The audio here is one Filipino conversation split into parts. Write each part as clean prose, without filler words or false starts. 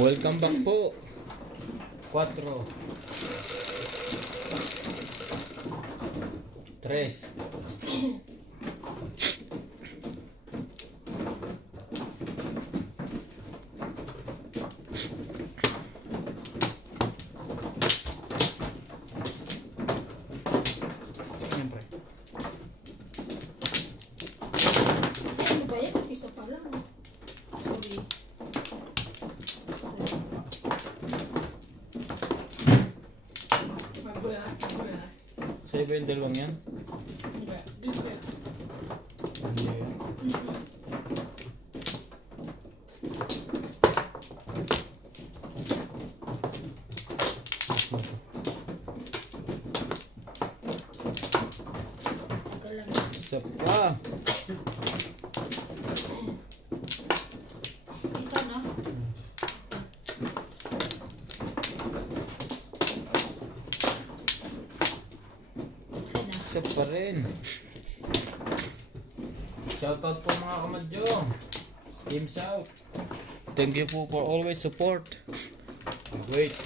Welcome back po. 4 3 Sa'yo ba yung dalawang yan? Hindi. Dito yan. Hindi yan. Isa pa. Ito na. Isa pa rin. Shoutout po mga kamadyo. Teams out. Thank you po for always support. Wait.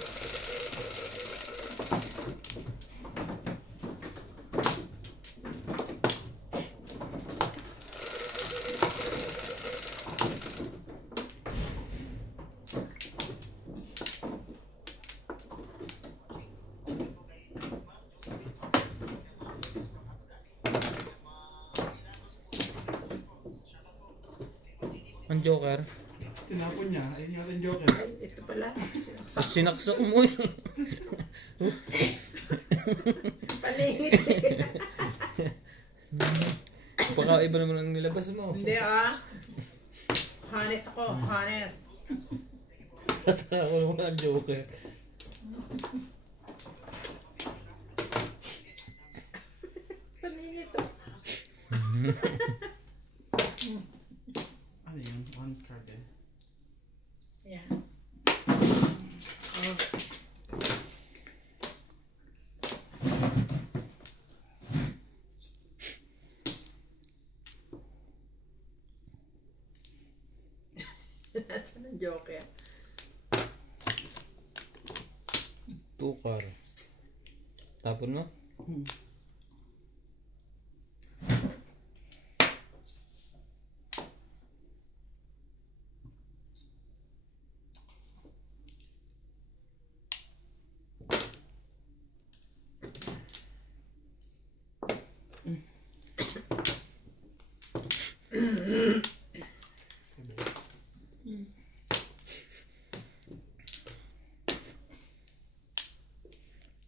Ang Joker. Tinapon niya. Ayun yung ating Joker. Ay, ito pala. Sinaksak mo eh. Paningit. Baka iba naman ang nilabas mo. Hindi ah. Honest ako. Honest. Tataka ko naman ang Joker. Paningit to. Ano yun? One card eh. Yeah. Nasaan ang Joker? Tukar. Tapon mo?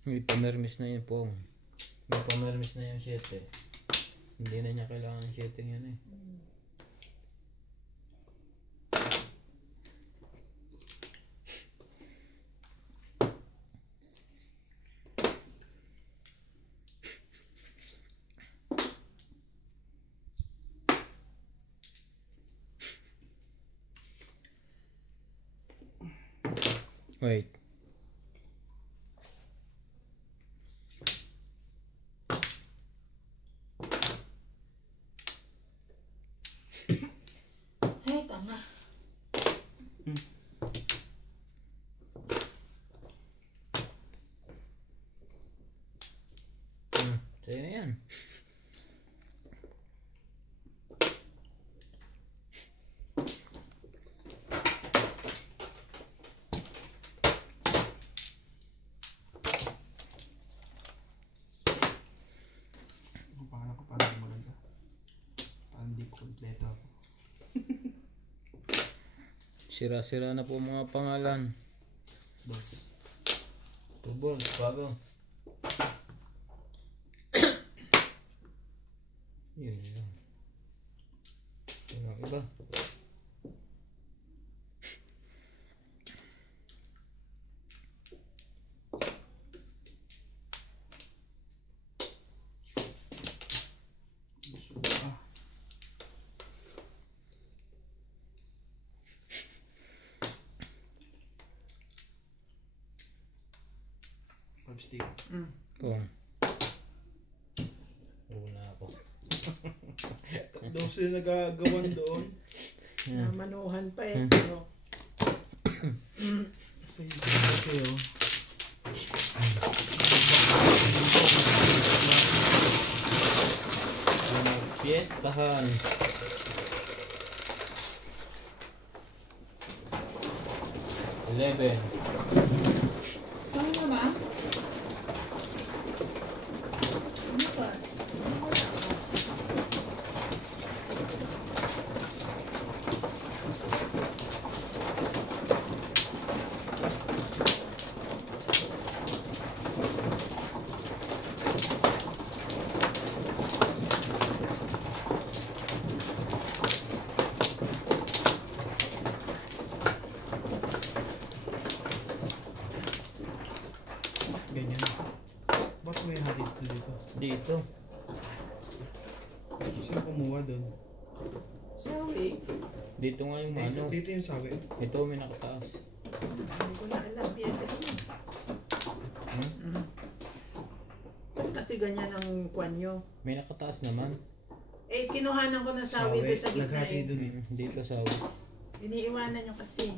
May pamermis na yun po. May pamermis na yung 7. Hindi na niya kailangan ng 7 yan eh. Wait. Ay, tama. Sa'yo na yan. Ang pangalan ko parang di maganda. Parang di kompleto ako. Sira-sira na po mga pangalan. Boss. Tubol, bago. Yun lang. Walang iba. Suka. Lipstick. Ito. Una ako. Daw sila nagagawan doon. Manuhan pa eh. Pero, Sa isa kayo. Fiestahan. Eleven. Ano na ba? Ano ba? Ganyan. Ba't may hatid ko dito? Dito. Sino kumuha doon? Sorry. Dito nga yung ano. Dito yung sabi. Ito may nakataas. Hindi ko na alam. Yan kasi. Ba't kasi ganyan ang kwan nyo? May nakataas naman. Eh, kinuhanan ko ng sawi doon sa gitna Naghati eh. doon eh. Dito sa Iniiwanan nyo kasi.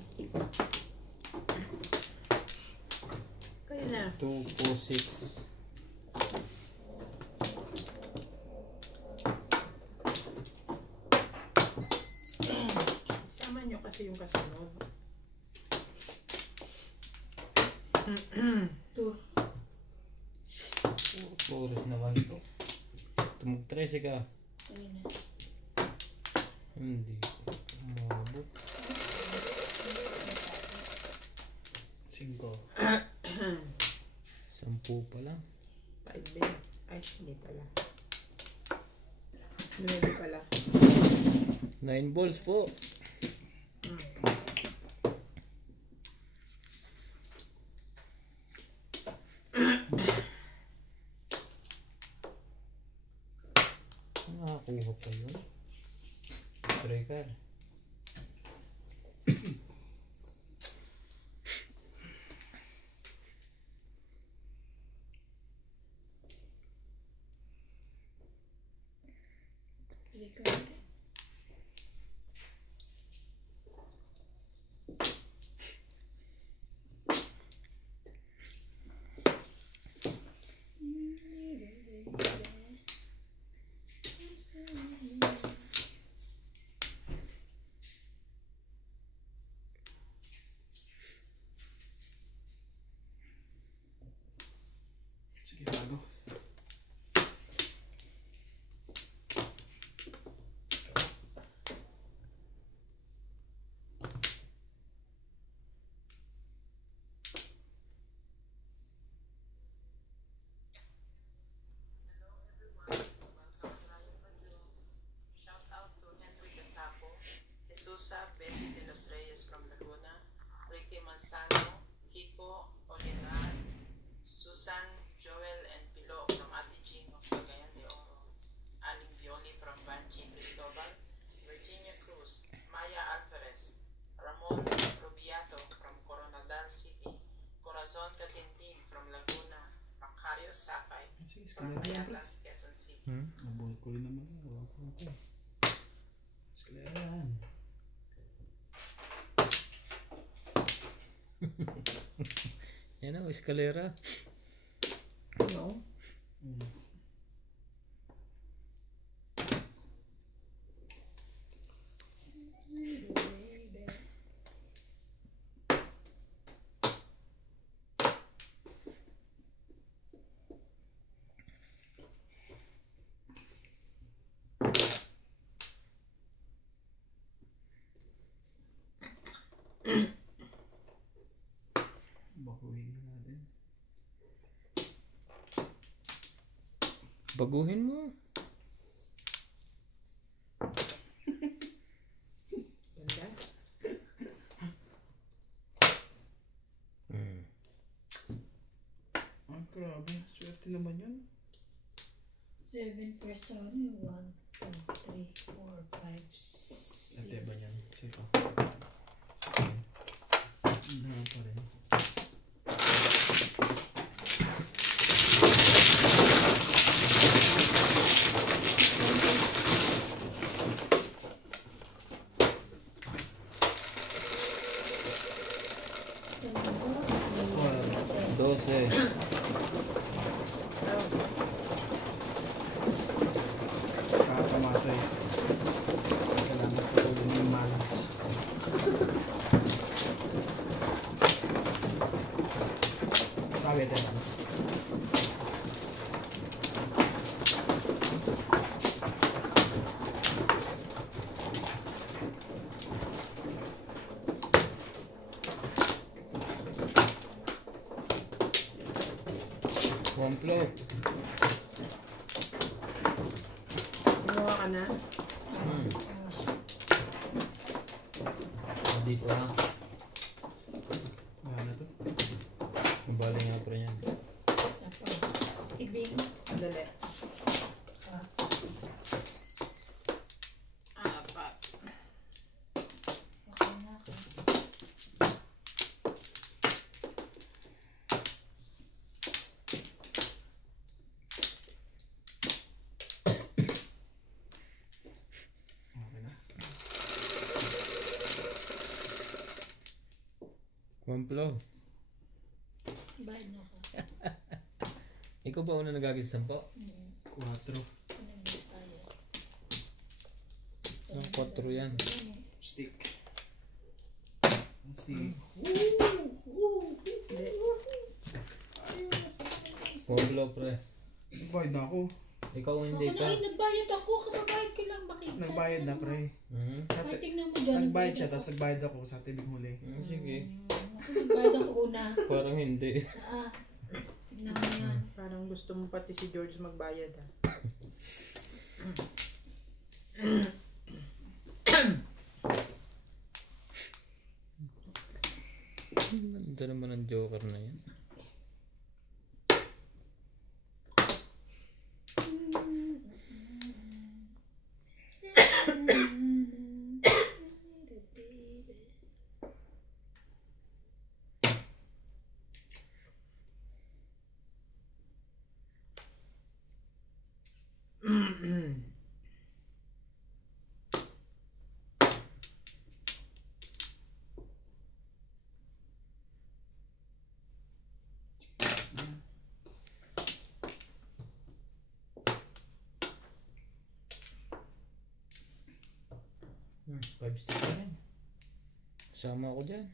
Kaya na. 2, 4, 6. Sama nyo kasi yung kasunod. Two. Oras naman ito. Tumag 13 ka. Ayun na. Hindi. Umabot. 5. 10 pa lang. 5 din. Ay, hindi pala. 9 pala. 9 balls po. Nakakuha pa yun. Striker. Sige, bago. Shout out to Henry Gasapo, Jesusa Betty de los Reyes from Laguna, Ricky Manzano, Kiko Olinar, Susan, Joel, and Pilo from Ate Jing of Cagayan de Oro, Aling Violi from Banchi Cristobal, Virginia Cruz, Maya Alvarez, Ramon Rubiato from Coronadal City, Corazon Catintin from Laguna, Macario Sakay Sige, from eskalera yan. Payatas, Quezon City. Nabuhay ko rin naman. Wala ko ito. Eskalera yan. Yan o, eskalera. No? Bakuhin na natin. Baguhin mo. Ganda. Ah, grabe. Swerte naman yun. 7 person, 1, 2, 3, 4, 5, 6. Ate ba yan? Sige. Sige. Hindi pa rin. Sumunod. 12. Kakamato eh. Salamat po ulit ng malas. Sabi tayo. Wamplo. Kumuha ka na? Dito na. Wala na to. Bali nga pa rin yan. Isa pa. Ibig. Dali. Ah, Apat. okay na ako. Okay na. Wamplo. Bayad na ako. Ikaw ba una nagagis 10? 4. Pinagod tayo. Ang 4 yan. Stick. Stick. Wamplo pre. Bayad na ako. Ikaw hindi Ako na, pa. ay, nagbayad ako. Kababayad ko lang makita. Nagbayad na pre. Mhm. Sa Ay, tingnan mo dyan. nagbayad siya, tapos nagbayad ako sa tibig huli. Sige. Ako nagbayad ako una. Parang hindi. Ah, tingnan mo yan. Parang gusto mo pati si George magbayad ha. Ganda naman ang Joker na yan. Five stick na rin. Sama ako dyan.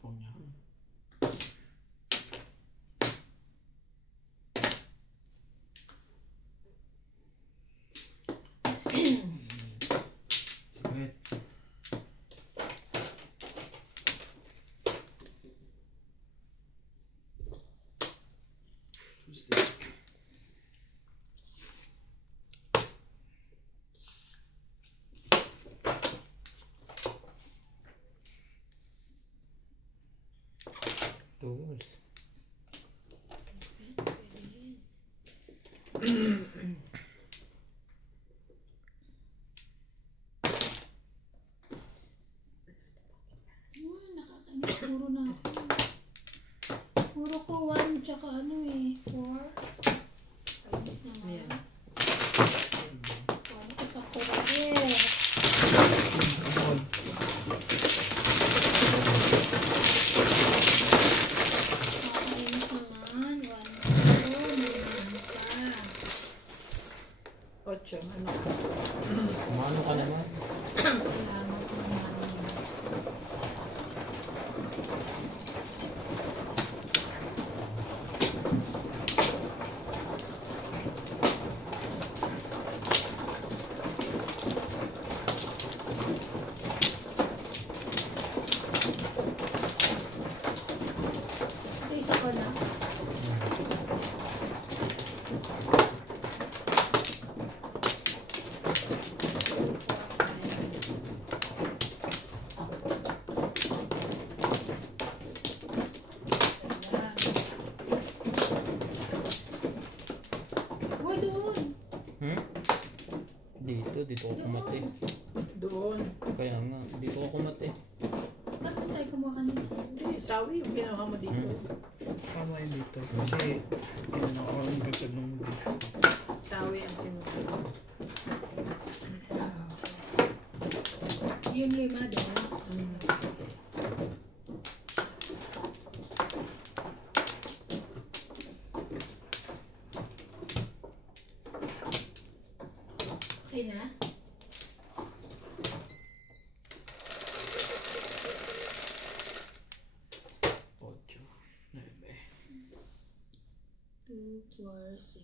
Pong niya. Secret. Stick. Tools. Nakakainis. Puro na ako. Puro ko 1 tsaka ano eh. 4. Kainis naman. Ayan. Paano ko pa correct? Dito ako kumate. Ba't ba tayo kumuha kanina? Hindi, sawi yung ginawa mo dito. Tama yun dito. Kasi, ano ako ang gusto nung dito. Sawi ang kinuha. Yung lima doon. Okay na? Ocho. 9. 2, 4, 6,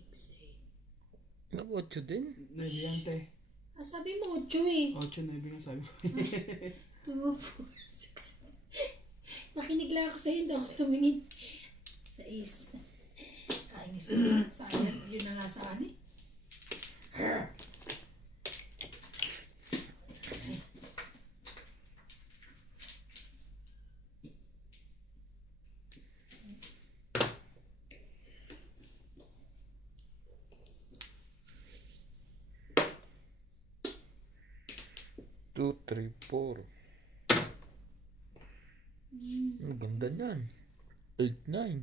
8. Nag-8 din? 9 yan, te. Ah, sabi mo 8 eh. 8, 9 nga sabi ko. 2, 4, 6. Makinig lang ako sa'yo, hindi ako tumingin. Sa is. Kainis na. Sayang, yun na nga sa akin eh. Two, three, four. Ang ganda niyan. 8, 9.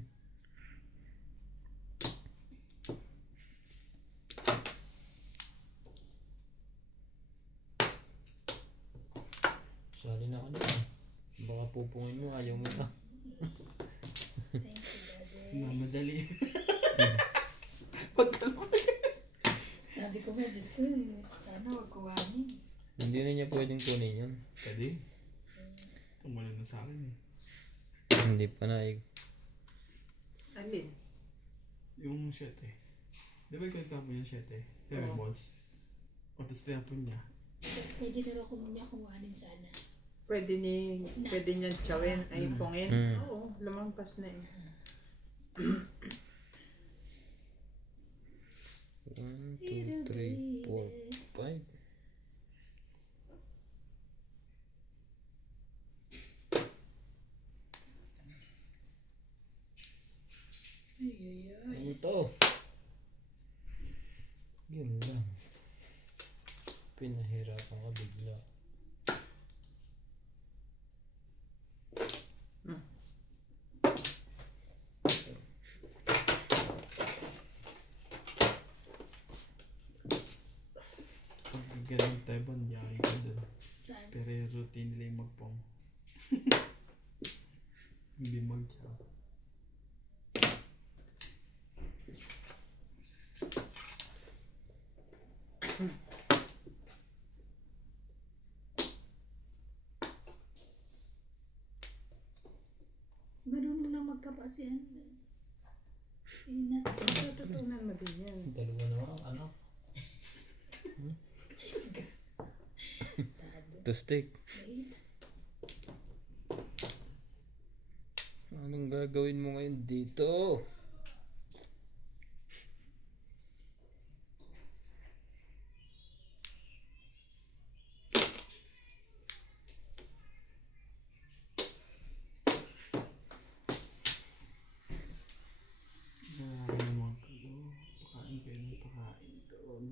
Sali na ka na. Baka pupungin mo, ayaw mo na. Thank you, Daddy. Mamadali. Sabi ko nga, Diyos ko, sana wag kuhanin. Hindi na niya pwedeng kunin yun. Pwede. Tumalan na sa akin eh. Hindi pa na eh. Alin? Yung 7. Di ba ikaw tapon yung 7? 7 Oo. balls. O tapos tinapon niya. Pwede na raw niya kuhanin sana. Pwede niyang tsawin, ay pungin. Mm. Oo, lumampas na eh. 1, 2, 3, 4, 5. Ano to? Yun lang. Pinahirapan ka bigla. Pag ganun tayo ba, nangyari ko dun. Saan? Pero yung routine nila yung magpong. Hindi mag-chow. Marunong na magkapasihan. Inat sa Tututunan mo din yan. Dalawa naman, ano? To stick. Anong gagawin mo ngayon dito? Marami naman kayo. Pakain kayo ng pakain doon.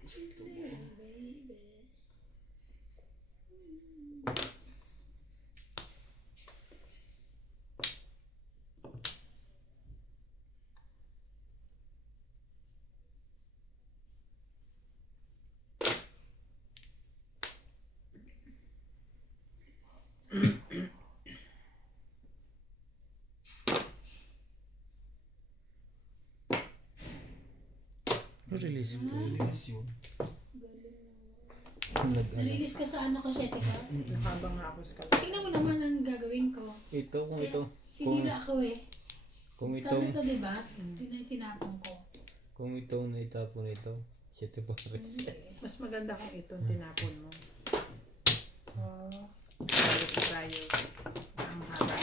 Gusto mo. Release mo. Release yun. Na-release ka sa ano ko, Shete ka? Nakabang nga ako sa Tingnan mo naman ang gagawin ko. Ito, kung ito. Sinira ako eh. Kung ito, Tapos ito, diba? Tinapon ko. kung ito na itapon ito, 7 pa rin. Mas maganda kung ito tinapon mo. Oh. Tayo. Ang haba.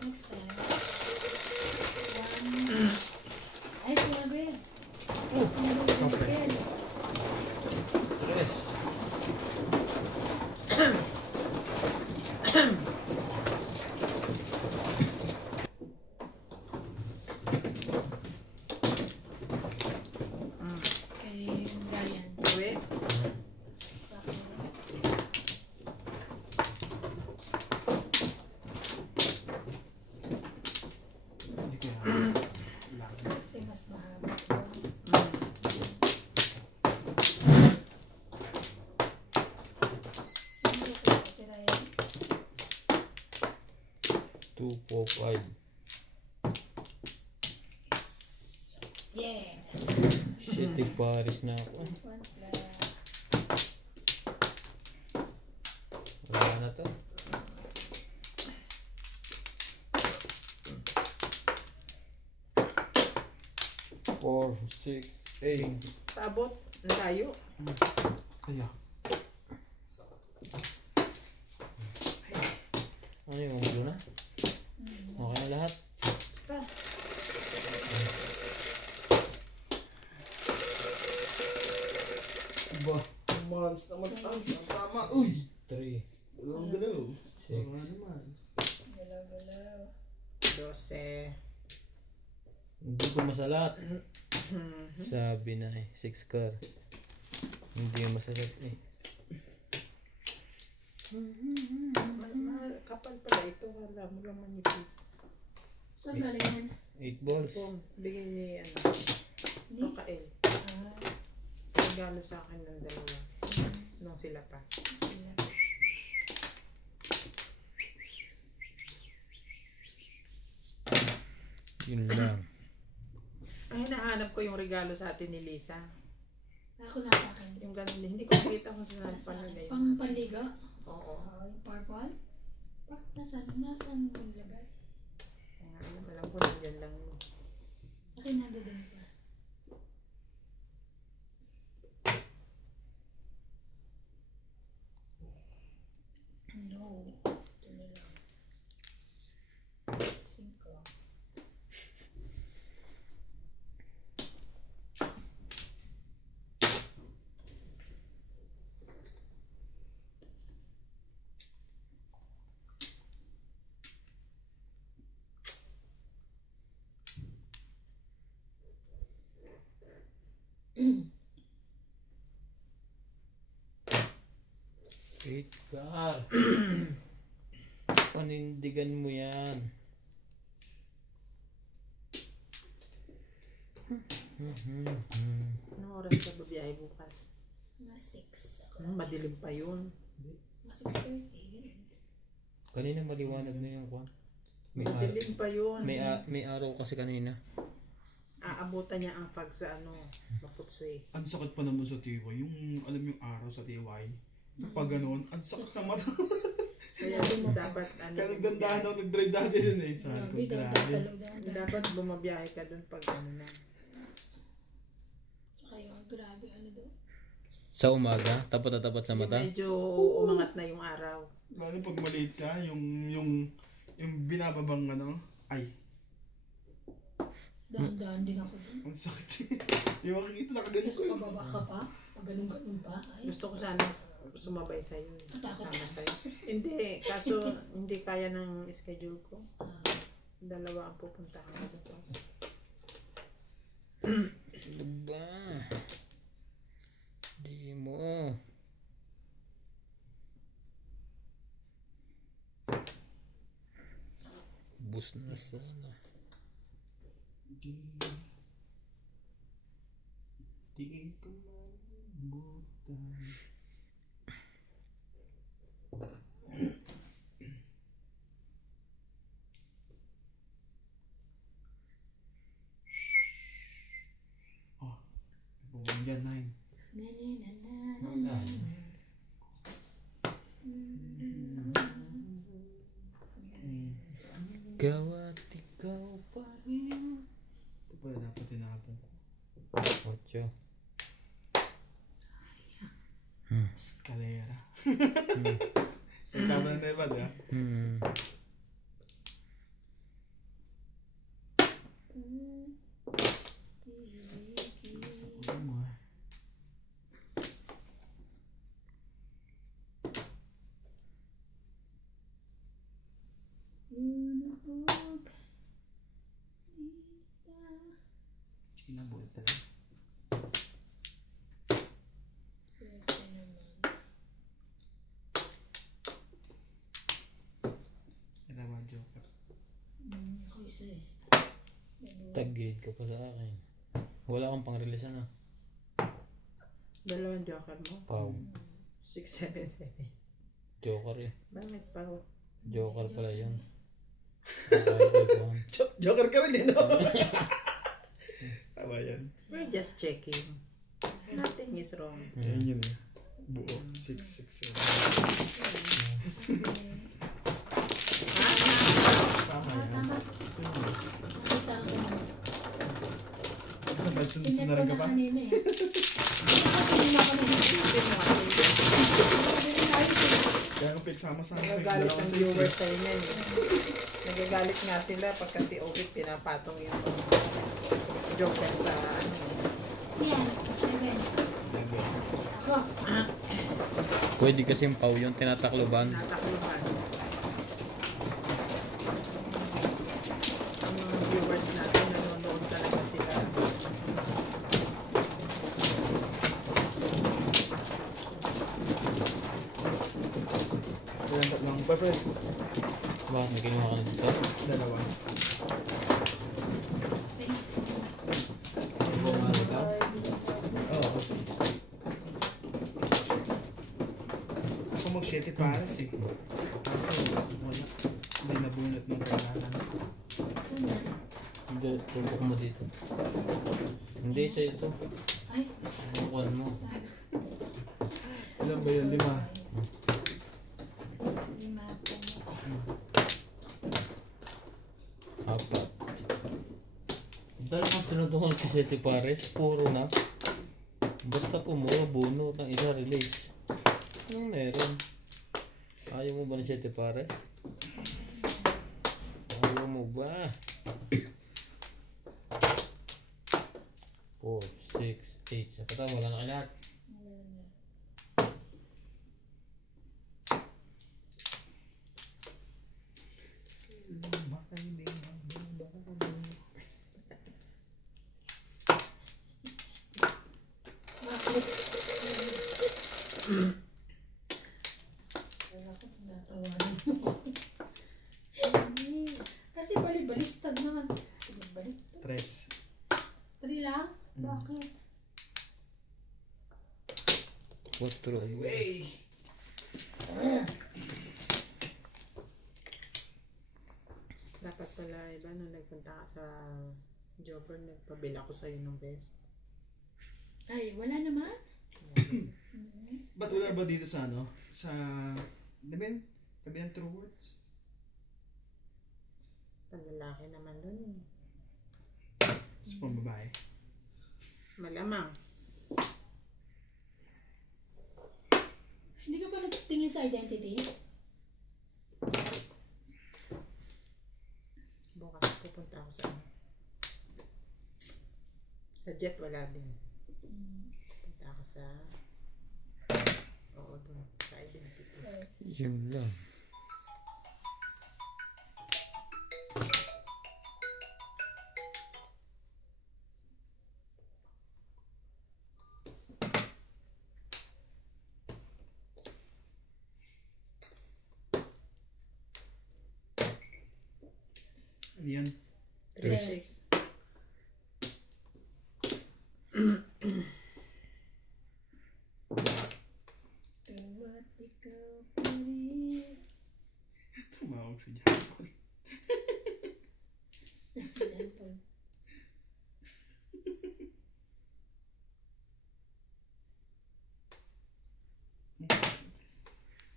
Next time. One. Ay, grabe. Tapos sinabog. Tres. 4, 5. Yes. Shit, Paris na ako. 1 plus. Wala na to. Four, 6, 8. Tabot. Ang layo. Kaya. Ano yung ulo na? Okay na lahat? Pa. Ba, malas na mataas. Ang tama. Uy! 3, Dalawang galaw. 6. Mga naman. Galaw-galaw. 12. Hindi ko masalat. Sabi na eh, 6 car. Hindi masalat eh. Kapal pala ito. Wala mo lang manipis. Saan galing yan? 8 balls. Kung bigay niya ano. Hindi. Pakain. Ah, Regalo sa akin ng dalawa. Nung sila pa. sila. Yun lang. Ay, hinahanap ko yung regalo sa atin ni Lisa. Ako nasa akin. Yung ganun din. Hindi ko makita kung saan Nasa akin. palagay. Pang panligo? Oo. Yung purple? Nasaan mo nilagay? Kaya alam ko nandiyan lang. Akin nandun pa. No. Ito na lang. 5. Eight car. Panindigan mo yan. Anong oras ka babiyahe bukas? Mga 6 ako. Madilim pa yun. Mga 6:30. Ganun. Kanina maliwanag na yung kwan. Madilim pa yun. May araw kasi kanina. Aabutan niya ang fog sa ano, Maputswe. Ang sakit pa naman sa TY. Yung, alam yung araw sa TY. Pag ganun, ang sakit sa mata. Kaya dapat ano. Kaya nagdandahan ako nag-drive dati dun eh. Sabi ko, Grabe, grabe. dalaw. Dapat bumabiyahe ka dun pag ano na. Kaya grabe ano doon. Sa umaga, tapat na tapat sa mata. Medyo umangat na yung araw. Lalo pag maliit ka, yung binababang ano, ay, Dahan-dahan din ako doon. ang sakit. Di ba makikita, nakaganon ko Tapos yun. pababa ka pa. Pag ganun-ganun pa. Ay, Gusto ko sana sumabay sa'yo. Takot. Sama sa'yo. Hindi, kaso hindi kaya ng schedule ko. ah, Dalawa ang pupuntahan ko bukas. Diba? Di mo. Bus na sana. Di ko malimutan. Oh, bumang dyan, 9. na na na na na. Ikaw at ikaw pa rin. Ito pala dapat tinapon ko. 8. Escalera. Sa tama na ba, di ba? Sa ulo mo ah. Lulubog. Sige na, bulit na lang. Swerte naman. Ito mga joker. Ako isa eh. Tag-grade ka pa sa akin. Wala kang pang-release na. Dalawang joker mo? Pau. 677. Joker eh. Bakit pa? Joker pala yun. Joker ka rin yun, no? Tama yan. We're just checking. Nothing is wrong. Yan yun eh. Buo. 6, 6, 7. Tama yan. Tama. Ito yun. Nakita ko na. Sunod Tinet ko ka na pa? kanina eh. Kasunod ako na Kaya kung sama-sama. Nagagalit ng viewers sa'yo na eh. Nagagalit nga sila pag kasi Obit pinapatong yung Joker sa ano. Yan. 7. Ako. Pwede kasi yung pau yung tinatakloban. Natakluban. Ang mga viewers natin nanonood talaga sila. Kaya lang. Pwede. Bakit may kinuha ka na dito? Dalawa. Thanks. Oo. Gusto mo 7 pares eh. Kasi wala. Hindi nabunot ng kailangan. Saan yan? Hindi, tubok mo dito. Hindi siya ito. Ay. Bukuan mo. Saan? Ilan ba yun? 5? 5 po. Apat. Dahil kung sinudukan kasi ito pares, puro na. Basta pumura, buno, ng isa release. Anong meron? Ayaw mo ba na 7 pares? Ayaw mo ba? 4, 6, 8. Sa kata, wala na lahat. Bakit? Wala ko tinatawanan mo. Kasi bali-balistad naman. Balik-baliktad. 3. 3 lang? Bakit? 4. Wey! Dapat pala, iba, nung nagpunta ka sa Joker, nagpabila ko sa'yo ng vest. Ay, wala naman? Ba't wala ba dito sa ano? Sa... Diba yun? Tabi ng True Words? Panlalaki naman dun eh. Sa pambabae. Malamang. Hindi ka pa nagtingin sa identity? Bukas pupunta ako sa ano. Sa jet wala din. Punta ako sa... Oo, dun. Sa identity. Yun lang. Ano yan? 3-6. Ba't ikaw pa rin? Tumawag si Jackal. Nasa Japan.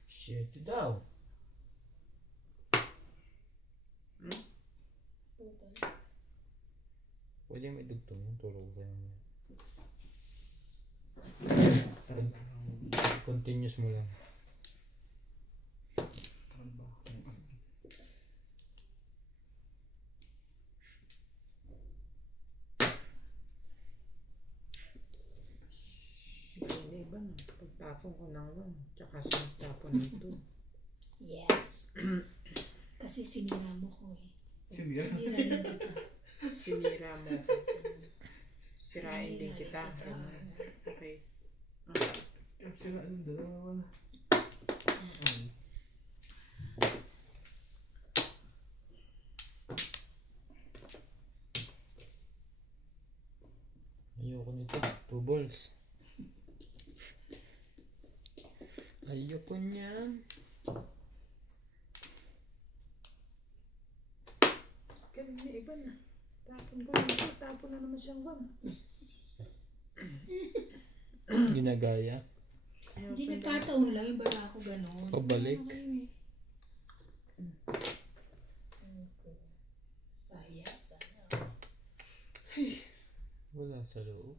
Shit daw. Puta. Pwede may dugtong yung tulog ko tayo. Continuous mo lang. Hindi iba na. Pagtapon ko ng 1. Tsaka sa magtapon nito. Yes. Kasi sinira mo ko eh. Sinira? Sinira din kita. Sinira mo. Sirain din kita. Okay. Sira ng dalawa. Ayoko nito. 2 balls. Ayoko niyan. Ganun yung iba na. Tapon ko lang ito. Tapon na naman siyang gano'n. Ginagaya. Hindi nagkataon lang yung bala ako gano'n. Pabalik. Okay. Saya. Wala sa loob.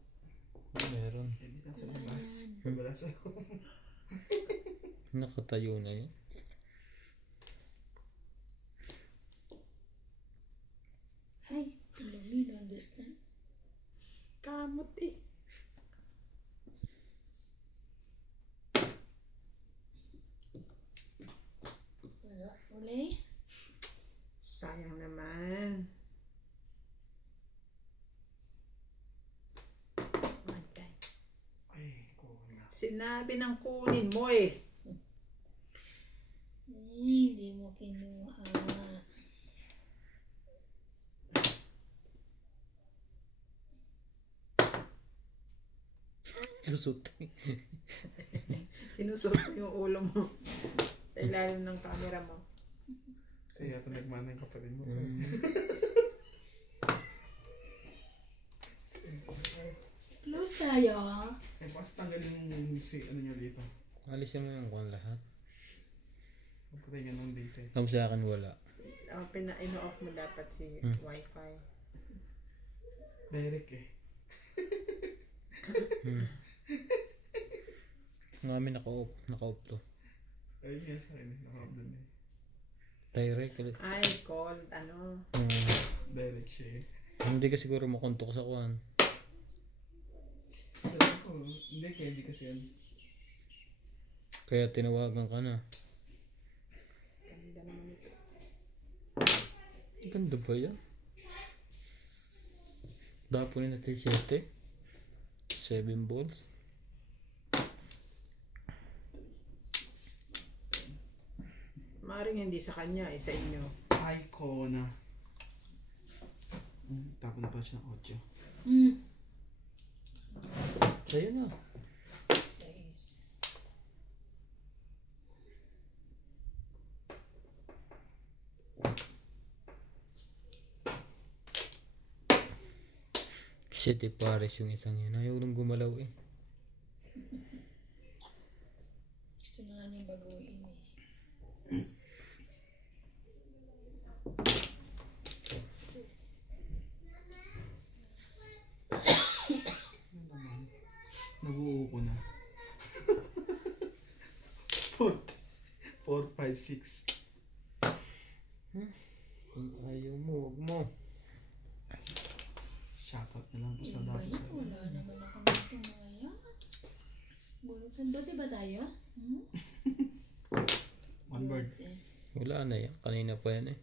Ano meron? Hindi na sa labas. Wala sa loob. Nakatayo na yun. Hi, you don't understand. Kamot eh. Wala. Uli. Sayang naman. Mantay. Ay, kuna. Sinabi ng kunin mo eh. Hindi mo kinuha. Lusot. Sinusot mo yung ulo mo. Sa ilalim ng camera mo. Kasi yata nagmana yung kapatid mo. Close tayo. Eh, bakit tanggalin yung si ano nyo dito? Alisin mo yung kung lahat. Kapatay ganun dito eh. Kung sa akin wala. Ino-off mo dapat si Wi-Fi. Direct eh. Ang amin naka-off to. Ayun nga sa akin eh. Naka-off dun eh. Direct ulit. Ay, cold. Ano? Direct siya eh. Hindi ka siguro makontok sa kuhan. Sabi ko, hindi kaya hindi kasi yan. Kaya tinawagan ka na. Ganda naman ito. Ganda ba yan? Dapunin natin 7. 7 balls. Maring hindi sa kanya, sa inyo. Ay, kona. Tapos na pa siya ng 8. Sa'yo na. 6. Shit, pares yung isang yun. Ayaw nang gumalaw eh. Gusto na nga niyang baguhin eh. Ano naman? Nabuo ko na. 4, 5, 6. Kung ayaw mo, wag mo. Shoutout na lang po sa Ano ba dapat. yan? Wala naman ako nito mga yan. Bunutan ba tayo? One bird. Wala na yan. Kanina pa yan eh.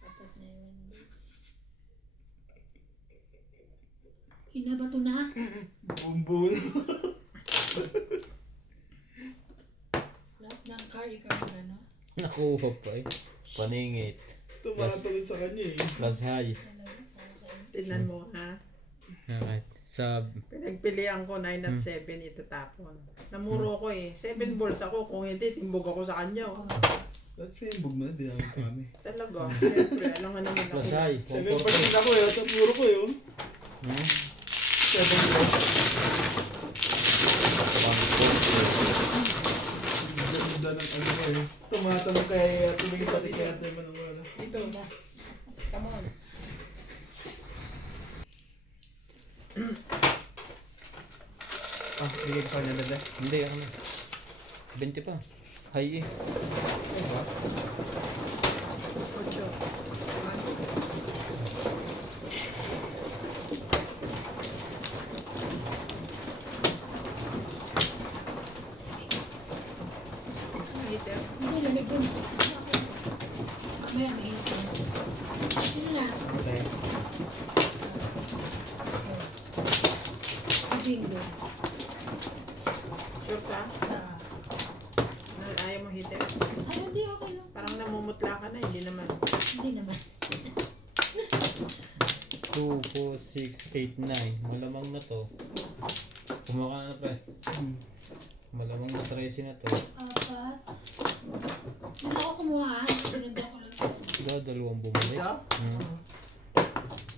Apat na yun. Hinabato na? Bumbun. Lahat ng car, ikaw na ano? Nakuha pa eh. Paningit. Tumatawid sa kanya eh. Plus high. Tignan mo, ha? Alright. Sub. Pinagpilian ko 9 at 7 itatapon. Namuro ko eh. 7 balls ako. Kung hindi, timbog ako sa kanya. Oh. That's pinibog mo na, di naman kami. Talaga. Siyempre, alam nga naman ako. Plus high. 7% ako eh. At puro ko yun. 7 balls. Ganda ng ano ko eh. Tumatanong kay tumingin pati kaya tayo manawala. Dito. Come on. Bigay ko sa kanya dada. Hindi, ano. 20 pa. High eh. Diba? 8. Gusto mo heater? Hindi, lamig ko na. Mamaya, may hito. Sino na? Okay. Bingo. Sure ka? Ayaw mo heater? Ay, hindi, okay lang. Parang namumutla ka na. Hindi naman. Hindi naman. 2, 4, 6, 8, 9. Malamang na to. Kumaka na pa eh. Malamang na 13 na to. 4. Dito ako kumuha. Sinundan ko lang siya. Dalawang bumalik. Ito?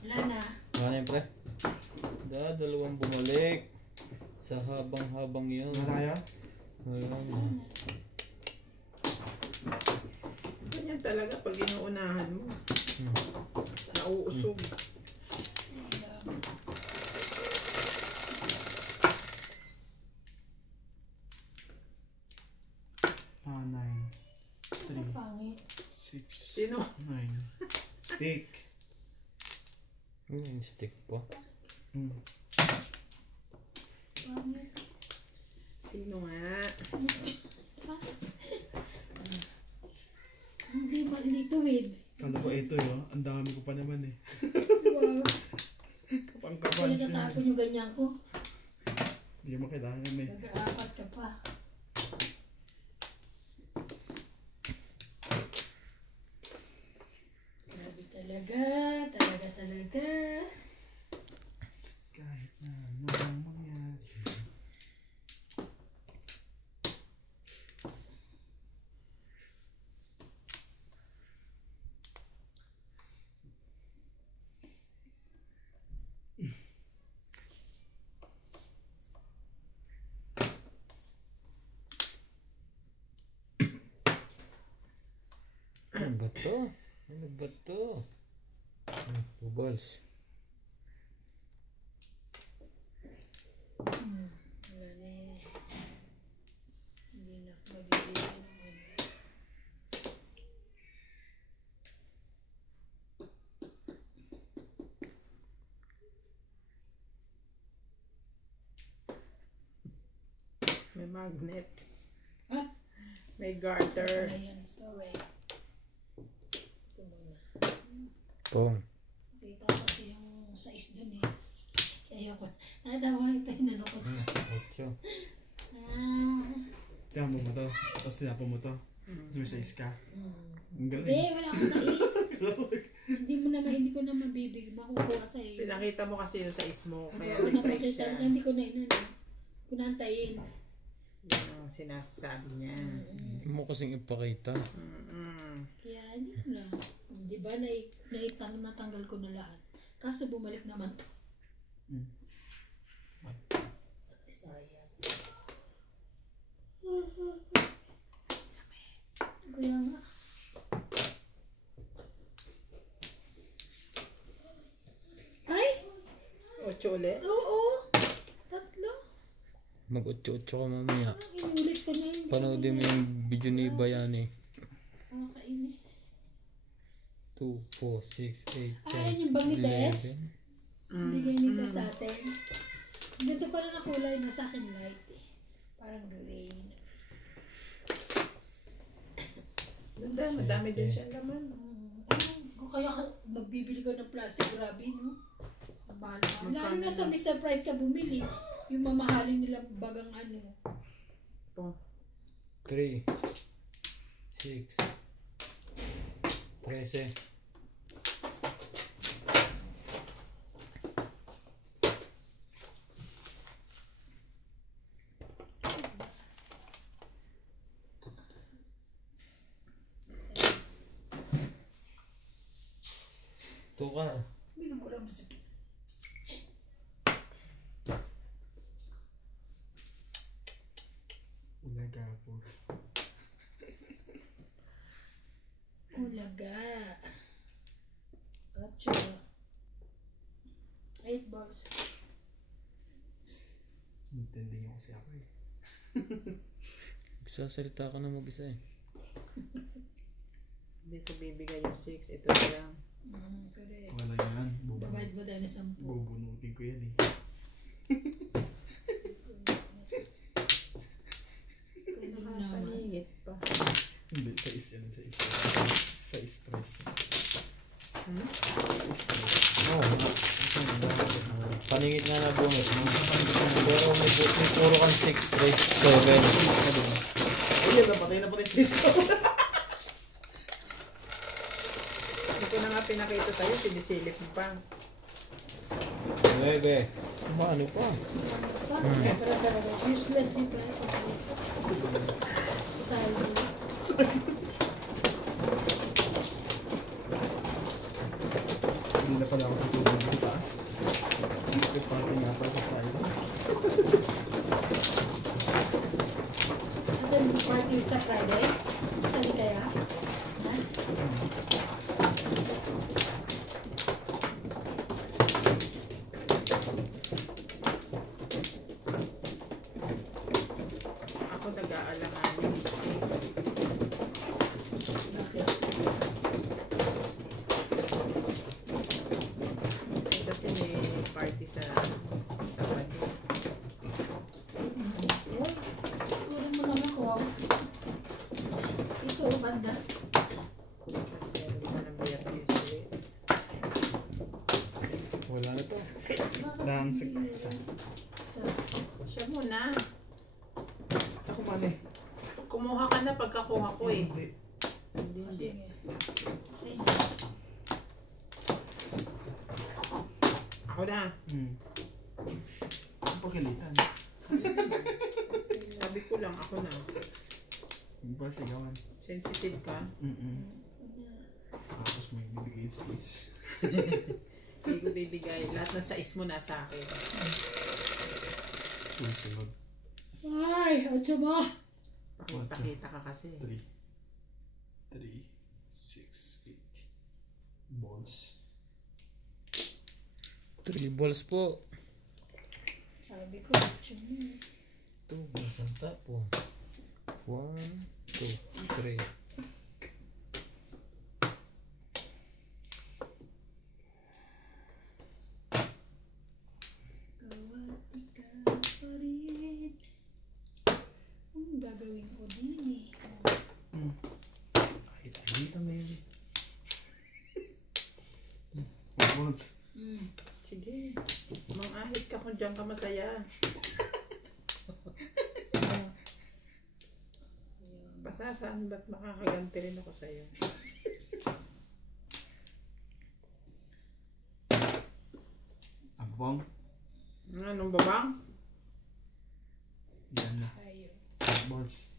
Wala na. Ano yun, pre? Dalawang bumalik. Sa habang-habang yun. Wala tayo? Wala na. Ganyan talaga pag inuunahan mo. Nauusog. Ah, 9. Ang pangit. 6. Sino? 9. Stick. Yung stick pa. Pangit. Sino nga? Hindi malituwid. Kala ko ito yun. Ang dami ko pa naman eh. Wow. Kapang-kapang Kung siya. natatapon yung ganyan ko, Hindi mo kailangan eh. mag-aapat ka pa. Grabe talaga. Talaga. Kahit na anong mangyari. Ano ba to? Ano ba to? Two balls. Wala na yan. Hindi na ako magiging naman. May magnet. Ah? May garter. Wala yan. Sorry. Ito muna. Pong. Kita ko kasi yung size dun eh. Kaya ayoko. Natawa ito yung nanukot. 8. Tinapon mo to. Tapos tinapon mo to. Tapos may size ka. Ang Hindi, galing. wala akong size. Hindi ko na mabibig. Makukuha sa iyo. Pinakita mo kasi yung size mo. Kaya Kaya nag-break napakita siya. ko, hindi ko na inano. Kunantayin. Yan ang sinasabi niya. Hindi mo kasing ipakita. Kaya hindi ko na. Di ba natanggal ko na lahat. Kaso bumalik naman to. Sayang. Kaya nga. Ay! 8 ulit. Oo! Tatlo. Mag-8 ka mamaya. Inulit ko na yun. Panoodin mo yung video ni Bayani. Nakakainis. 2, 4, 6, 8, 10, Ah, yan yung bag ni Tess? 11. Bigay ni Tess sa atin. Ganito pala na kulay na sa akin light eh. Parang green. Ganda, madami din siya laman. Kung kaya magbibili ka ng plastic, grabe no? Ang mahal na. Lalo na sa Mr. Price ka bumili. Yung mamahalin nilang bagang ano. 3, 6, 13. Tukar. Minumura mo sa... Ulaga po. Ulaga. 8. 8 balls. Intindi niyo kasi ako eh. Magsasalita ka na mag-isa eh. Hindi ko bibigay yung 6. Ito na lang. Correct. Wala yan. Divide mo dahil 10. Bubunutin ko yan eh. Nakapaningit pa. Hindi, size yan. Sa stress. Paningit nga na bonus. Pero may puro kang 6, 3, 7. Ayun, napatay na pati sis ko. Hindi ko na nga pinakita sa'yo. Sinisilip mo pa. 9. Ano pa? Pero talaga, useless din pala ito. Style mo. Hindi na pala ako tutulog sa taas. May party nga pala sa Friday. At then, party sa Friday. Tali kaya? Nice. Ako nag-aalanganin. Bakit? Kasi may party sa Sabado. Kunin mo naman ko. Ito, banda. Meron pa ng Biyernes ulit. Wala na to. Bakit Lang hindi sa... Siya muna. Ako mali. Kumuha ka na pagkakuha ko eh. Hindi. Hindi. Sige. Ako na. Ang pagalitan. Sabi ko lang, ako na. Yung ba sigawan? Sensitive ka. Tapos may bibigay sa is. Hindi ko bibigay. Lahat ng sais mo nasa akin. Susunod. Ay, atso mo. Pakita ka kasi. 3, 6, 8 balls. 3 balls po. Sabi ko, atso mo. 2 balls ang tapo. 1, 2, 3. Kawat ikaw pa rin. Ang gagawin ko din eh. Ay, tayo dito, Mary. Balls. Sige. Mangahit ka kung diyan ka masaya. Basta saan ba't makakaganti rin ako sa'yo? Abang. Anong babang? Yan na. Ayun. Balls.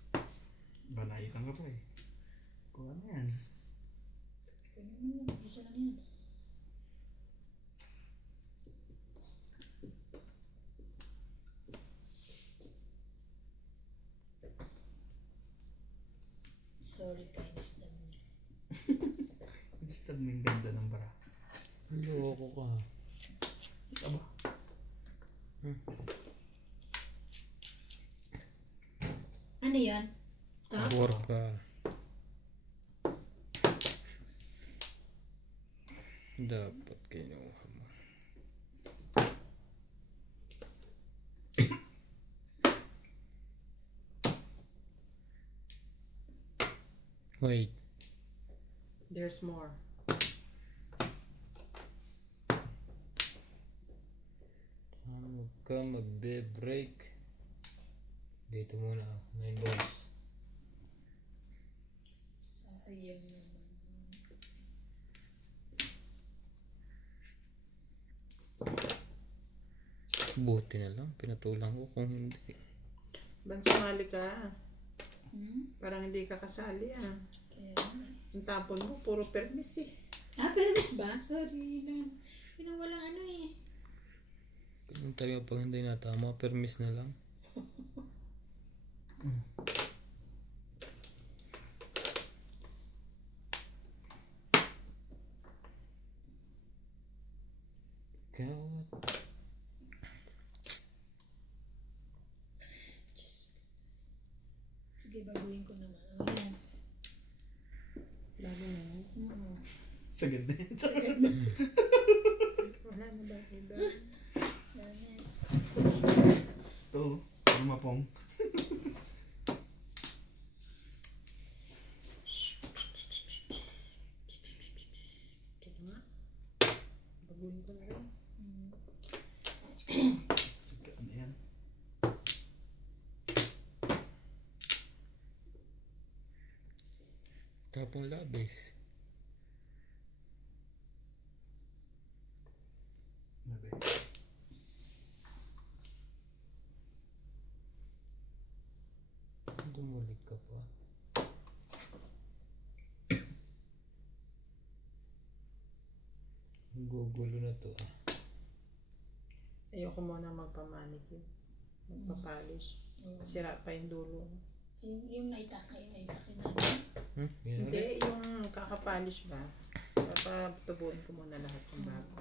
Banayitan ka pa eh. Kung ano yan? Pwede mo lang. Isa lang yan. Sorry, kindness naman. Instead may ganda ng bara. Loko ka. Aba. Ano yan? Top? Work ka. Dapat kinuha mo. Wait. There's more. Huwag ka magbe-break. Dito muna. 9 balls. Sayang naman. Buti na lang. Pinatulang ko kung hindi. Bang sumali ka? Parang hindi ka kasali ah. Kaya, Ang tapon mo, puro permis eh. permis ba? Sorry lang. Yun ang walang ano eh. Yung talaga pag hindi natama, permis na lang. Kawat. Sige, baguhin ko naman. O yan. Bago na yan. Sagad na yan. Wala na ba? Iba? Yan. Ito, ano mapong? Ito na nga. Baguhin ko na rin. Sagad na yan. Tapong labis. Nabe. Dumulig ka pa. Gugulo na to ah. Ayoko muna magpamanicure. Magpapolish. Sira pa yung dulo. Yung naitake natin. Yun Hindi, ulit. yung kakapolish ba? Papatubuin ko muna lahat ng bago.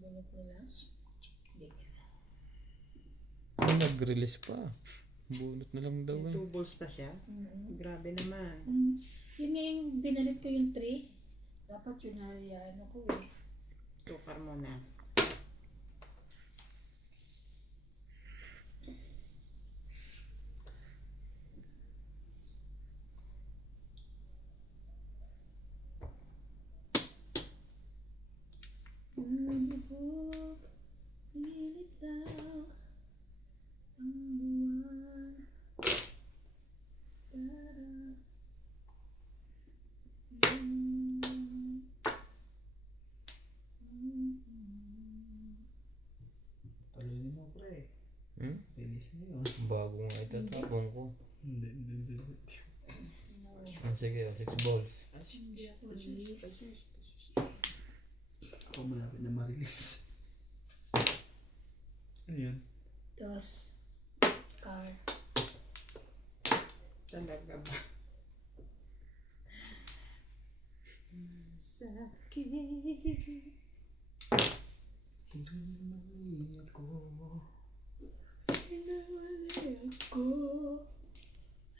Bunot mo lang. Hindi ka na. Nag-release pa. Bunot na lang daw May eh. 2 balls pa siya. Grabe naman. Yun nga yung binalit ko yung tray. Dapat yun na ano ko eh. Tukar muna. Nilitaw ang buwan. Talunin mo, pre. Release na yun. Bago nga itatapon ko. Hindi. Sige, 6 balls. Hindi ako release. Ako malapit na ma-release. Ano yun? Dos. Card. Talaga ba? Sakit. Hinamali ako. Hinamali ako.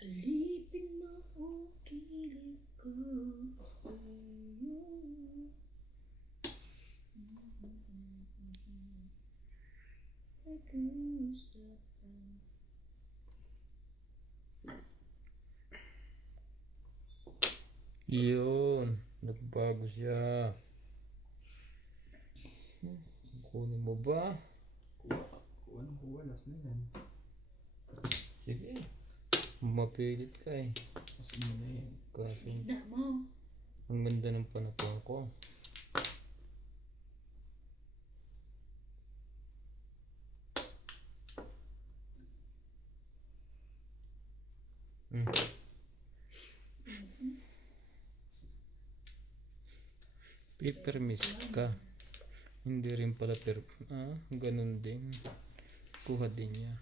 Alipin mo ang kilig ko. Pag-uusapan. Yun. Nagbago siya. Kunin mo ba? Kuha ng kuha. Last na yan. Sige. Mapilit ka eh. Last mo na yan. Kaso, Tignan mo. ang ganda ng panapon ko. Paper mist ka. Hindi rin pala ganun din. Kuha din niya.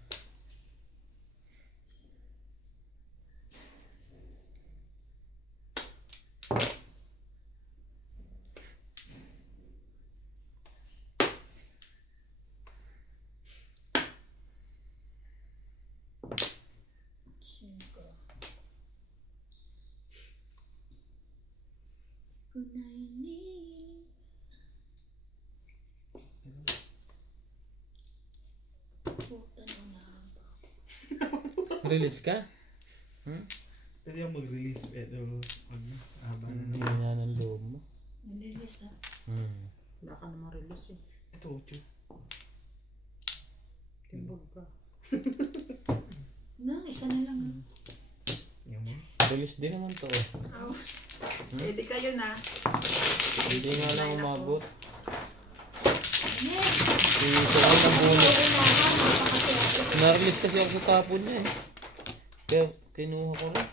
Cinco. Kunay puta na ba? Release ka? Pwede ako mag-release. Pero, haba na Hindi naman. na ng loob mo. Nililis na. Wala ka namang release eh. Ito, 8. Timbog ka. Na, isa na lang. Yan mo. Release din naman to eh. Aus. Eh di kayo na. Hindi nga lang umabot. Yes! Isa lang ang bunot. Kailangan, napakaswerte. Na-release kasi ako sa tapon niya eh. Kaya kinuha ko rin.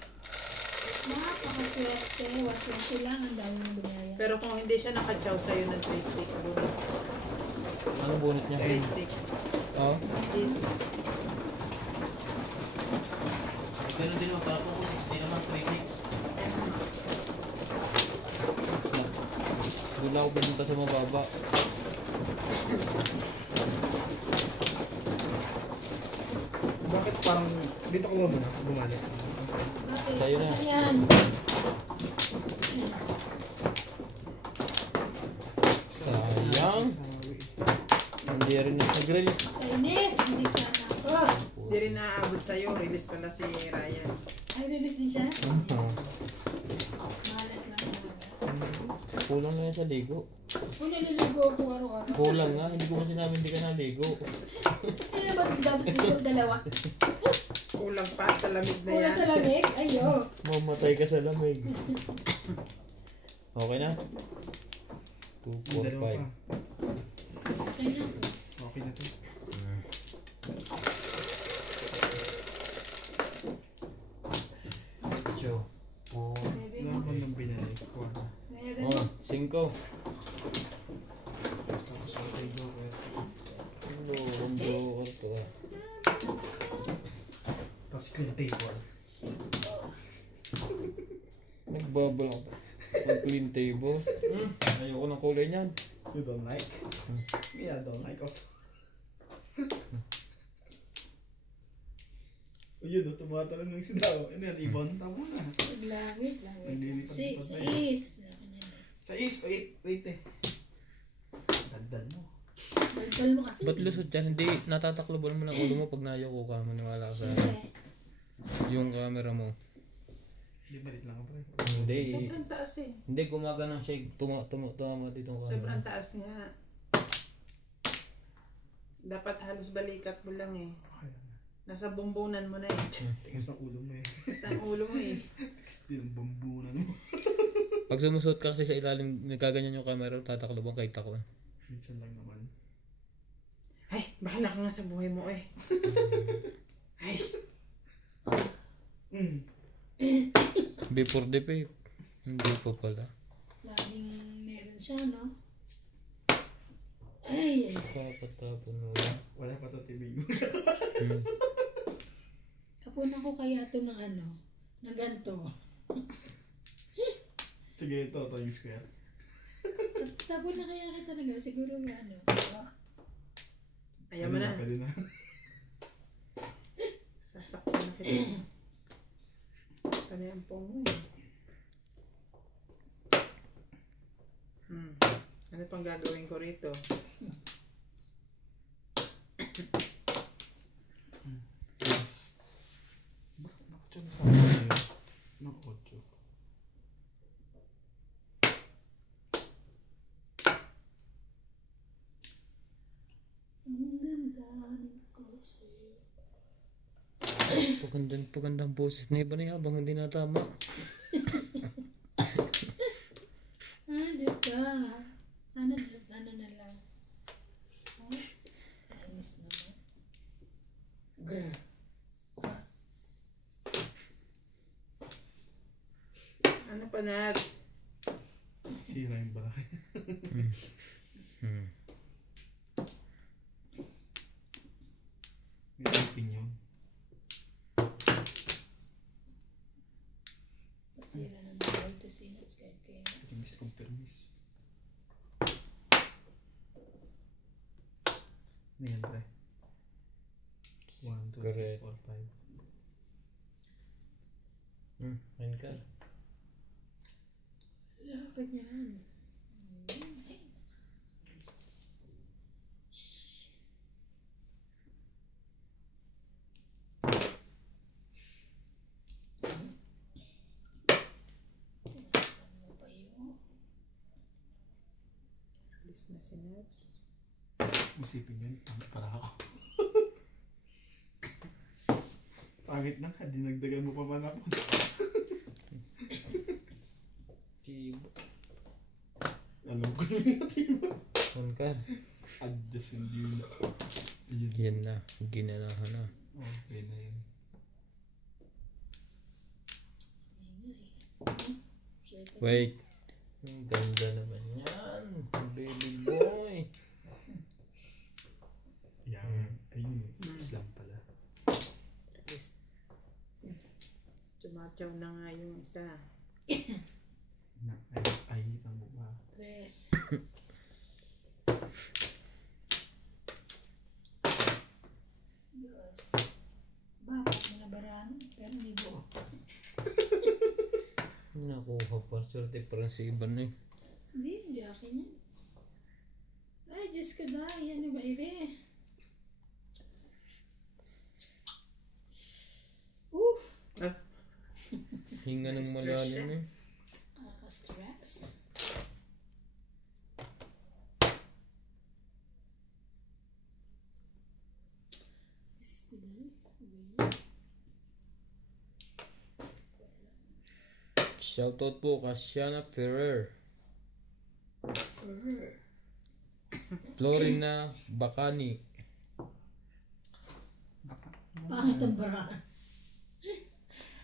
Napakaswerte. Watching sila. Ang dami ng binaya. Pero kung hindi siya nakachaw sa'yo ng 3 stick, bunot. Ano bunot niya? 3 stick. Oo. Please. Ganun din naman para po 60 naman, 3-6. Doon ako pinunta sa mababa. Bakit parang dito ko ba muna? Bumalik. Bakit? Tayo na. Ano yan? Sayang. Hindi rin nag-release. Kainis! Hindi sana ako. Hindi rin naaabot sa'yo. Release pala si Ryan. Ay, release din siya? Uh-huh. Malas lang talaga. Kulang na yan sa ligo. Kung naliligo ako araw-araw. Kulang nga, hindi ko kasi sinabi hindi ka naligo. Ano ba dapat dito dalawa? Kulang pa sa lamig na Wala yan. sa lamig? Ayo. Mamatay ka sa lamig. Okay na? 2, 4, 5. Dalawa pa. Okay na. Okay na to. Ocho. Bebe Wala mo. ko nang binalik ko. Bebe mo. 5. Clean table. Nagbabala ako. Pag clean table. Ayoko ng kulay niyan. You don't like? Yeah, I don't like also. O yun, tumatalon ng sidaw. Ano yan, ibon? Tama na. Langit. Naglilipat Sa pa tayo. is. Sa is, wait eh. Daldal mo. Daldal mo kasi. Ba't lusot yan? Hindi, natatakloban mo ng ulo mo pag nayoko ka. Maniwala ka sa yung camera mo. Hindi, malit lang pre. Hindi. Sobrang taas eh. Hindi, gumagana siya. Tuma dito ang Sobrang camera. taas nga. Dapat halos balikat mo lang eh. Nasa bumbunan mo na eh. Tigas ng ulo mo eh. Basta ang ulo mo eh. Tigas din ang bambunan mo. Pag sumusuot ka kasi sa ilalim, nagkaganyan yung camera, tatakloban kahit ako. Minsan lang naman. Ay, bahala ka nga sa buhay mo eh. Ay, Before the pay. Hindi pa pala. Laging meron siya, no? Ay. Kapatapon mo. Wala pa ito tibig mo. Kapon ako kaya to ng ano? Ng ganto. Sige, ito yung square. Tapon na kaya kita na siguro ano. ayaw mo na. Pwede na. Sasaktan na kita. Panay ang pong mo eh. Ano pang gagawin ko rito? Yes. Bakit nakatyan sa akin ng 8? Pagandang boses na iba na habang hindi natama. Diyos ka. Sana just ano na lang. Oh, nainis naman. Ano pa Nat? Sira yung balaki. May sipin yun. Pastira na naman to sinats kahit kaya. Permis kong permis. Ano yan pre? 1, 2, 3, Correct. 4, 5. Main ka. Lapit yan. Ano pa yun? Alis na si Nats. Masipin yun. Para ako. Pangit na nga. Dinagdagan mo pa man ako. Alam ko yung natiba. Main ka. Adjust yung view. Ayun. Yan na. Ginanahan na. Okay na yun. Wait. Ang ganda naman yan. Baby boy. Yan. Ayun. 6 lang pala. At least, tumatyaw na nga yung isa. Ay, tamo ba? Tres. Dos. Bakit mo nabaraan? Pero hindi buo. Nakuha pa. Swerte parang si Iban eh. Hindi akin yan. Ay, Diyos ko dahil. Ano ba ire? Hinga ng malalim eh. Nakaka-stress. Diyos ko dahil. Shoutout po Kasiana Ferrer. Florina Bacani. Pangit ang baraan.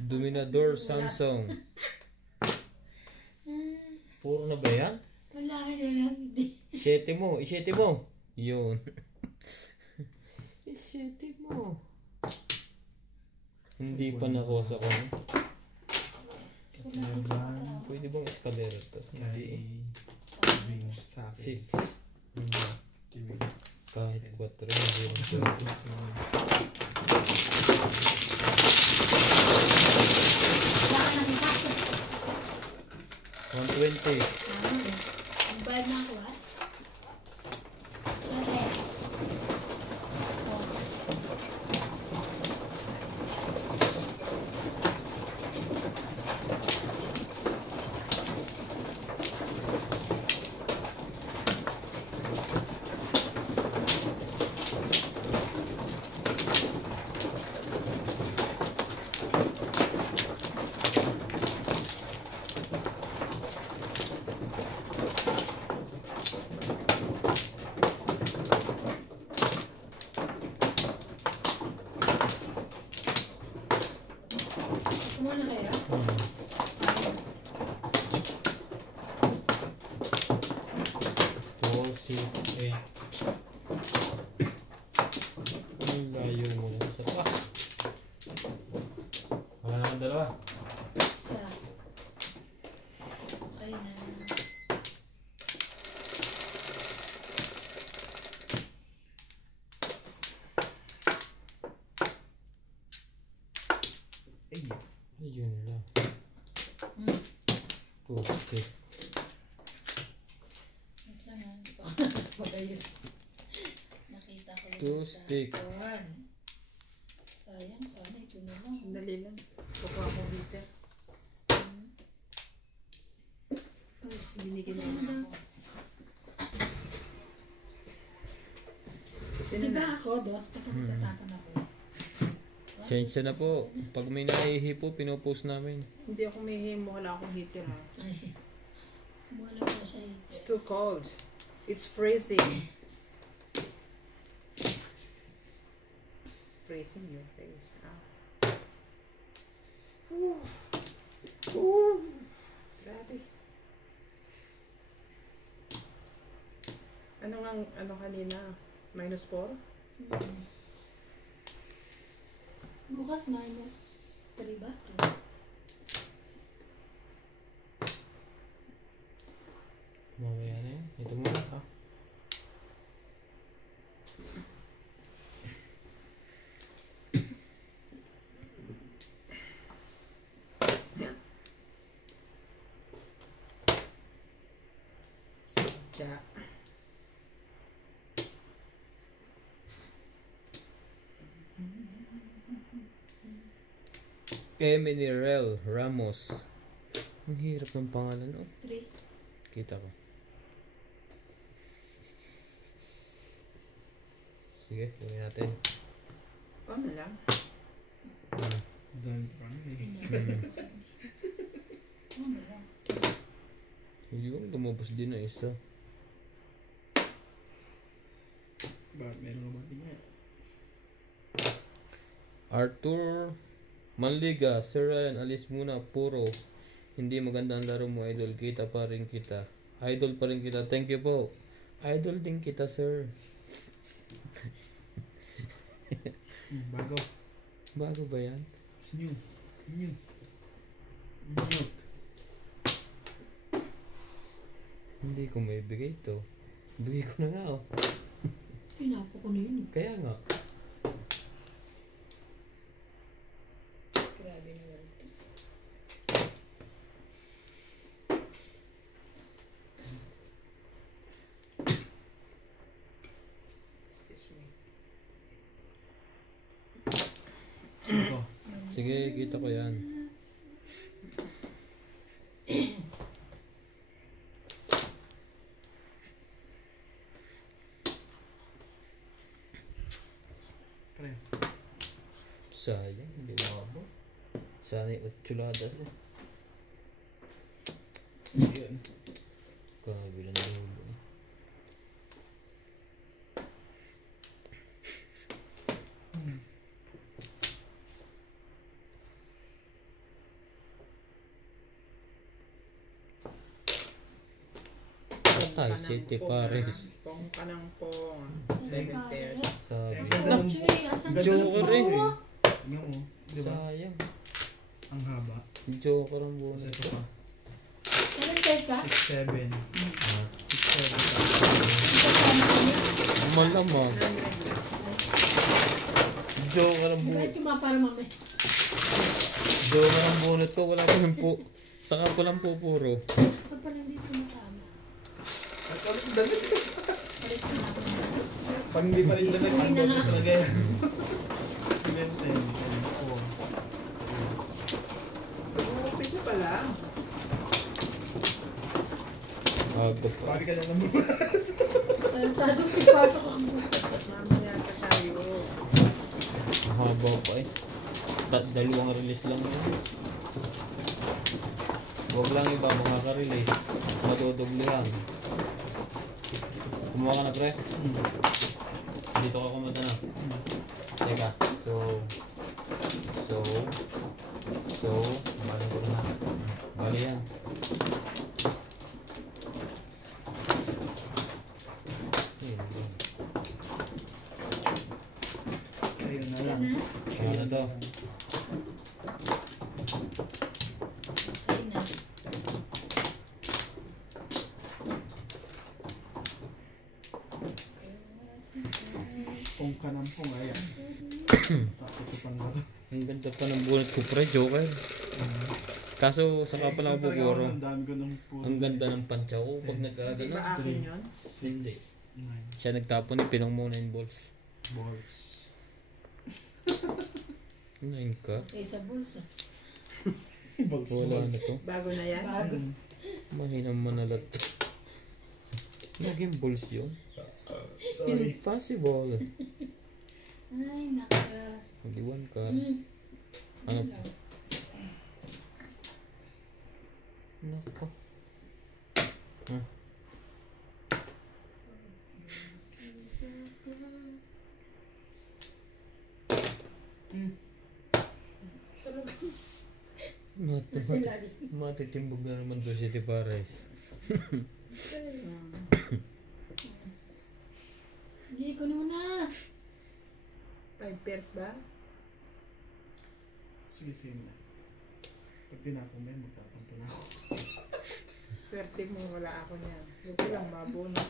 Dominador Samsung. Puro na ba yan? Wala ka na lang. Isyete mo. Yun. Isyete mo. Hindi pa nakuha sa kanya. Katayaban. Pwede bang eskalera to? Kay... Hindi. Sa akin. 6. Hindi. Kiwi. Kahit 4. Hindi rin pwede. Wala ka nakita. 120. Ang bayad na ako, ha? Dati. Oh. Kumuna kayo? Four, 6, 8. Ang layo mo na sa pa. Wala naman dalawa. Isa. Okay na. Ay, Ayun lang. Hmm. 2, 6. Wait lang, ha? Hindi pa ako nakapagayos. Nakita ko yung Two stick. One. Sayang, sana ito na lang. Sandali lang. Kukuha ko heater. Binigyan na ako. Diba ako, Dos? Teka, magtatapon ako. Sensya na po. Pag may naihi po, pinupost namin. Hindi ako may himo. Wala akong heater ha. Ay. Wala pa siya ito. It's too cold. It's freezing. Freezing your face. Ah. Whew. Whew. Grabe. Ano kanina? -4? Bukas -3 ba? Mamaya na yan. Ito muna ha. Yeah. Eminirel Ramos. Ang hirap ng pangalan. Oh. 3. Kita ko. Sige, gawin natin. Ano lang? dami pa kami. Ano lang? Hindi ko lumabas din na isa. Bakit meron ka ba niya? Arthur Manliga, Sir Ryan, alis muna. Puro hindi maganda ang laro mo, idol. Kita pa rin kita. Idol pa rin kita. Thank you po. Idol din kita, sir. Bago. Bago ba yan? It's new. New. New. Hindi ko may bigay ito. Bigay ko na nga, oh. Pinapo ko na yun. Kaya nga. Grabe naman. Excuse me. Cinco. Sige, kita ko yan. Pre. Sayang, hindi mo. Sana yung chuladas eh. Yun. Kabilang dulo eh. Patay, City Paris. Pong ka ng pong. City 7 pairs. Paris. Sabi. Ang ganda ng- Actually, asan Joker yung eh. pao? Tingnan mo. Di ba? Sayang. Ang haba. Joker ang Tapos bonus. ito pa. Anong size ka? 6'7". 6'7". Malamang. Joker ang bonus. Bakit yung mga para mamay? Joker ang bonus ko. Wala pa yung po. Saka ko lang pupuro. Ba't pa lang dito matama? At ulit damit. Palit ko na ako. Pag hindi pa rin damit, Uwi ang na damit nga. talaga yan. 10, 10, 4. Umpisa pa lang. Agad pa. Pari ka na naman. Tarantadong ipasok ako. Mamaya pa tayo. Mahaba pa eh. Dalawang release lang yan. Huwag lang iba makaka-release. Madudublihan. Kumuha ka na pre? Dito ka kumata na. Teka. So, bali ko na. Bali yan. Ayun na Yan lang. na. Ano to? Ayun na. Pong ka ng pong. Ayan. Pakitupan mo to. Ang ganda pa ng bunot ko pre, Joker. Kaso saka pala ako buburo. Ang dami ko ng puro. Ang ganda ng pantsa ko pag Di ba nagkagano. akin yun? Hindi. 9 Siya nagtapon ni pinong muna yung balls. balls. 9 ka? Eh, sa bulsa. Balls. Wala na to. Bago na yan? Bago. Mahinang manalat. Naging balls yun? Sorry. Impossible. Ay, naka. Mag-iwan ka. Hmm. Ano? Nako. Sila di. Matitimbog na naman to si Tipares. Hindi ko naman na. 5 pairs ba? Sige, sige na. Pag tinapon mo yan, magtatampo na ako. Swerte mo wala ako niyan. Buti lang mabunot.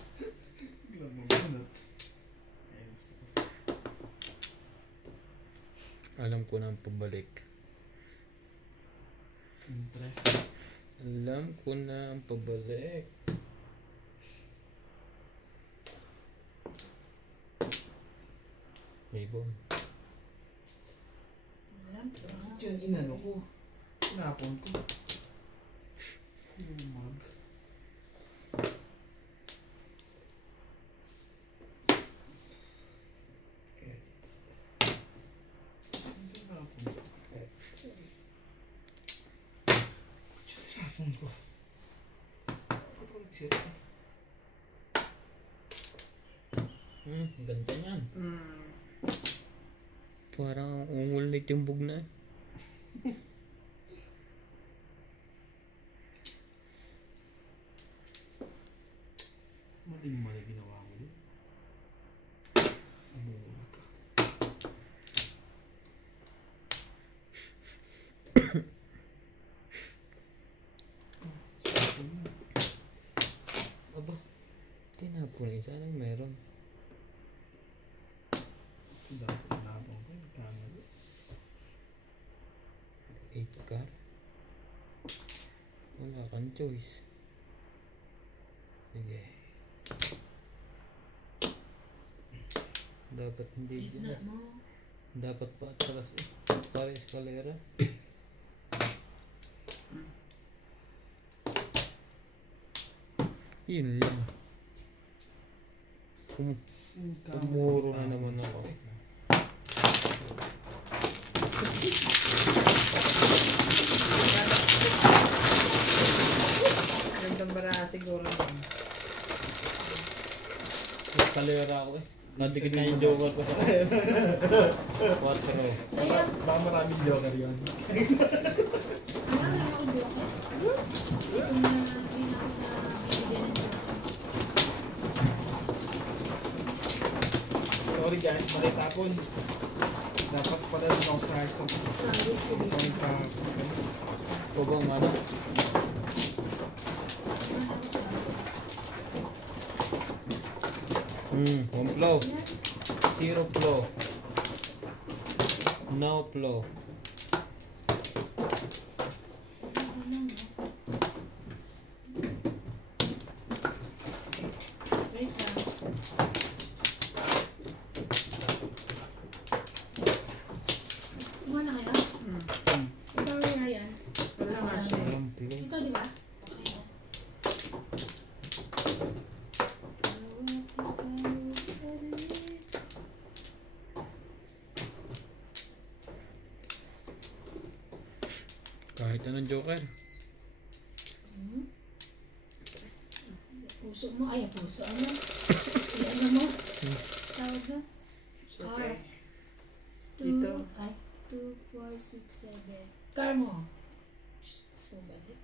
Hindi lang mabunot. Ay, gusto ko. Alam ko na ang pabalik. Interest. Alam ko na ang pabalik. Ibon. Alam ko na. Diyan, inano ko. Tinapon ko. Lumag. Tinapon ko. Tinapon ko. Ba't ko nagsira? Ganda yan. Hmm. Parang ang ungol na timbog na. Mali ginawa mo din. Umulog ka. Aba, tinapon isa nang meron. Dapat tinapon ko yung camera. 8 car. Wala kang choice. Sige. Dapat hindi Gitna dyan. mo. Dapat pa atras eh. Para eskalera. Yun lang. Kumuro na naman ako. Gandang bara siguro yun. Eskalera ako eh. Nadikit nga yung joker ko sa 4. Sa'yo. Baka maraming joker yun. Wala na akong joker. Ito na, hindi na ako nabibigyan ng joker. Sorry guys, mali tapon. Dapat pala ako sa isang Solid. pa. O bang ano? One flow. Zero flow. No flow. Wait lang. Kumuha na kaya? Ikaw yung yan. Wala nga siya. Walang tigay. Ito, di ba? Okay na. Kahit anong joker. Puso mo. Ay, puso. Ano? Ano mo? Tawag na? Okay. Two, Dito. ay, 2, 4, 6, 7. Car mo. Bumalik.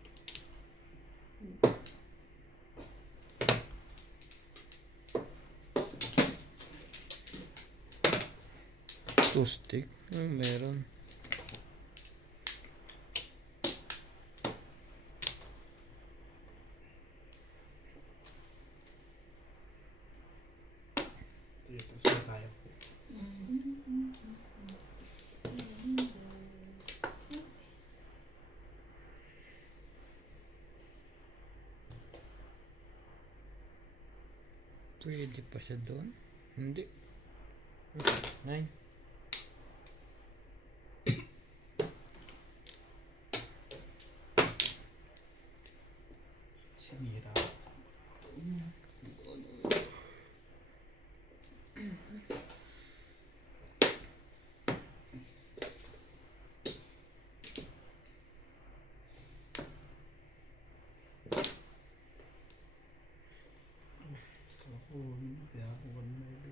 Two stick. Meron. Tapos na tayo. Pwede pa siya doon? Hindi. 9. Sinira. Kaya ako ganun na ito.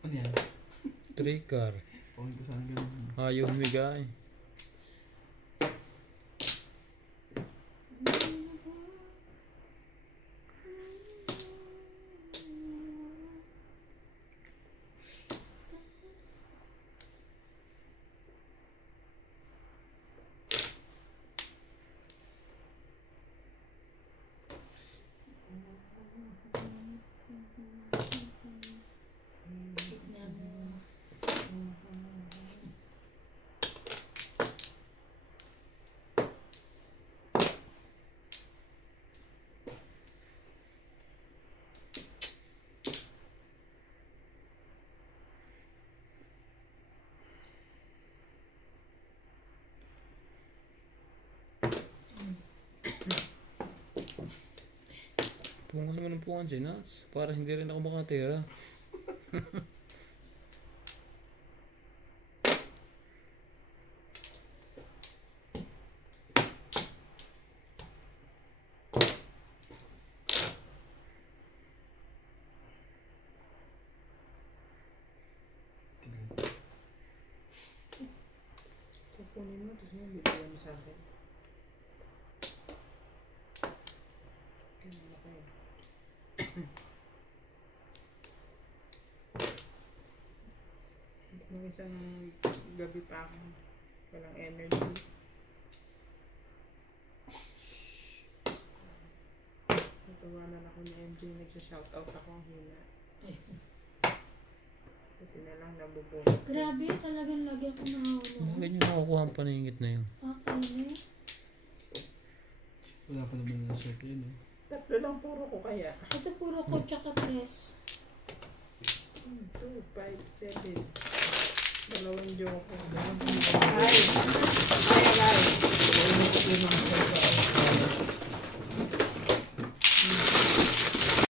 Ano yan? Trigger. Pawin ko sana ganun. Ayaw humigay. Tignan mo. Pungan naman ng pungan si Nats. Para hindi rin ako makatira. Kukunin mo, tapos yung bibigyan mo sa akin. Ganun na kayo. Nung isang gabi pa ako, walang energy. Natawanan ako ni MJ, nagsa-shoutout ako ang hina. Buti na lang nabubuhat. Grabe, talagang lagi ako nahahulog. Ganyan makukuha ang paningit na yun. Kakainis. Wala pa naman na shirt yun eh. Tatlo lang puro ko kaya. Ito puro ko tsaka tres. 2, 5, 7. Dalawang joke. Ay! Ay! Ay!